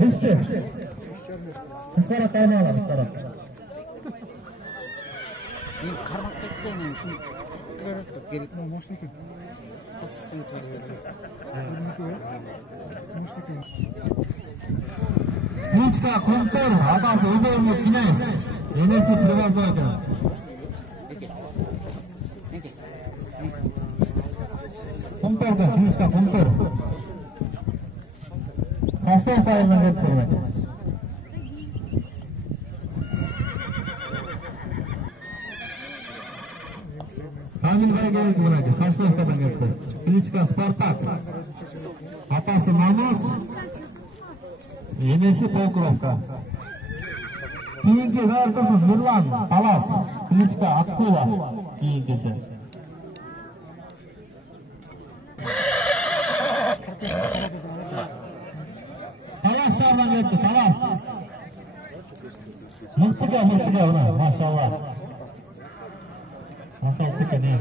Biste. Istarak almayalım istarak. Ben karmak bekleyin şimdi. Görürdük gerek mi moşniki? Asın Кличка Кунтур, атасы Убойный князь, енесі Привозной екен. Кунтурды, кличка Кунтур. Состав пайылдан келіп тұрмай. Камилға келіп тұрмайды, составтадан келіп тұр. Кличка Спартак, атасы Намаз, енесі Полкровка. Кейінгі вәрдісі Нұрлан, Талас, кличка Акула, кейінгесі. Талас шағынан кетті, Талас. Мұқтыға, ұна, машалла. Мақал күтті не.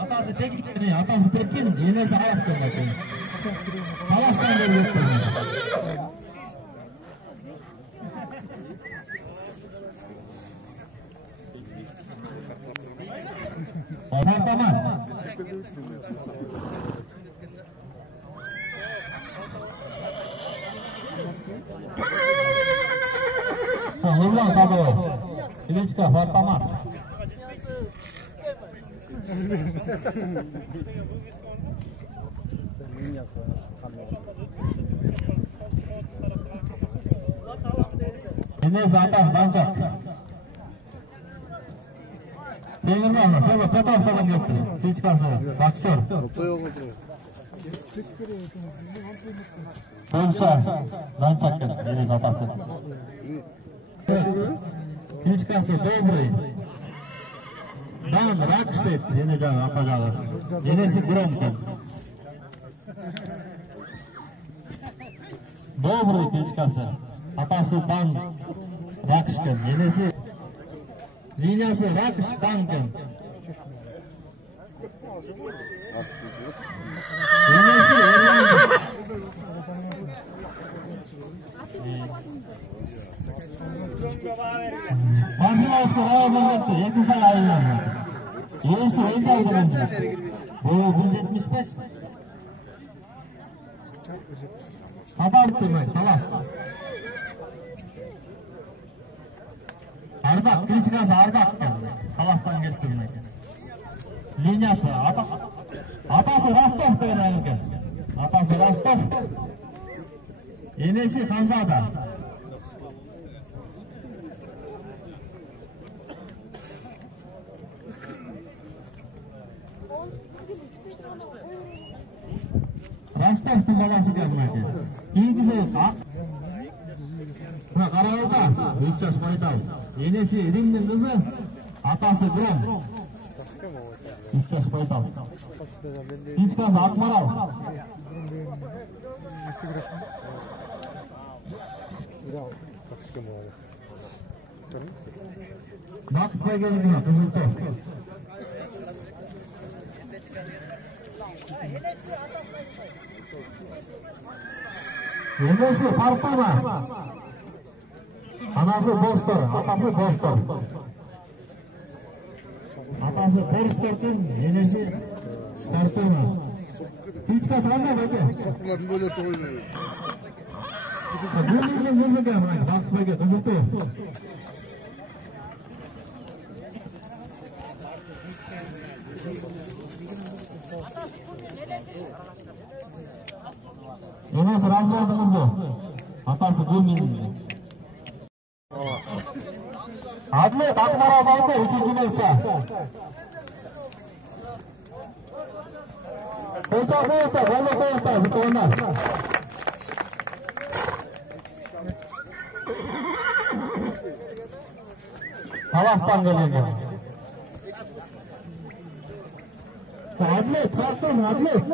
Атасы текіп не, атасы теккен, енесі аяқ көрмәкен. Таластан көріп өткен. Фартамас. Нұрлан Садуов. Кличка Фартамас. Енесі атас Данчак. Темірмен, сөйлі Петровкадан кетті. Кличкасы Бачтор. Польша Данчак кетті, енесі атасы. Кличкасы Добрый. Дан Ракшет, ене жағы, апа жағы. Енесі Громко. Добрый кличкасы. Атасы Дан Ракшкен, енесі Линиясы Ракш Танкен. Енесі Эрландис. Панфиловский районынан кетті, 2 сай айынан. Енесі Эльдар бірінші. Бұл 175. Сабарып тұрмай, Талас. Ардақ, кличкасы Ардақ кен, Таластан келіп тұрмай. Линиясы, атасы Ростов деген айыр кен. Атасы Ростов. Енесі Ханзада. Ростовтың баласы кезмәке. Кейгізі Қарауылда, 3 жаш Байтал. Енесі Римнің қызы, атасы Гром. 3 жаш Байтал. Кличкасы Акмарал. Бақыт Байгелігіна, Қызылтор. Енесі Фартама. Анасы Бостор, атасы Бостор. Атасы Бористордың, енесі Фартама. Кличкасы қандай бәке? Саққылардың бөлі тоғылды. Бөлігінің мұзыға, Бақыт Байге, Қызылтор. Енесі Размолдың қызы, атасы Гүлмин. Адлет Акмарал Балты, 3-ші места. Қолчақ места, қолы места, бұтығына. Таластан келген. Адлет, қақтың, Адлет.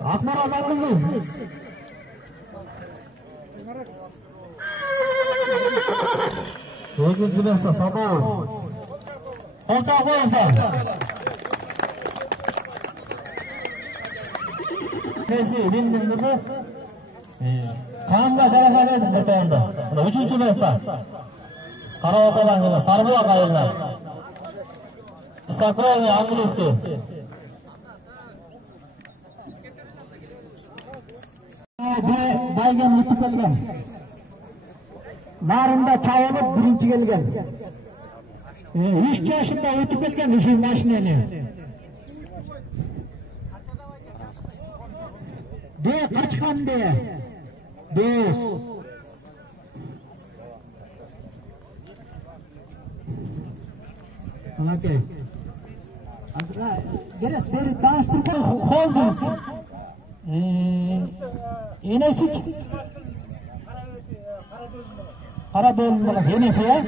Акмарал Балты. Екінші место Садовый. Қолчақ места. qaysi ringdingisi qanday jarohat edi bir tomonda. Mana 3-besda. Qarab olinglar, sarbuva qaylar. Stakroy angliski. Baygan yetib kelgan. Narinda chavolib birinchi kelgan. 3 yoshida o'tib ketgan shu mashinani. De qochqanda. De. Okay. Biraz beri tanıştırgan holding. Enesi Karadolu enesi ya.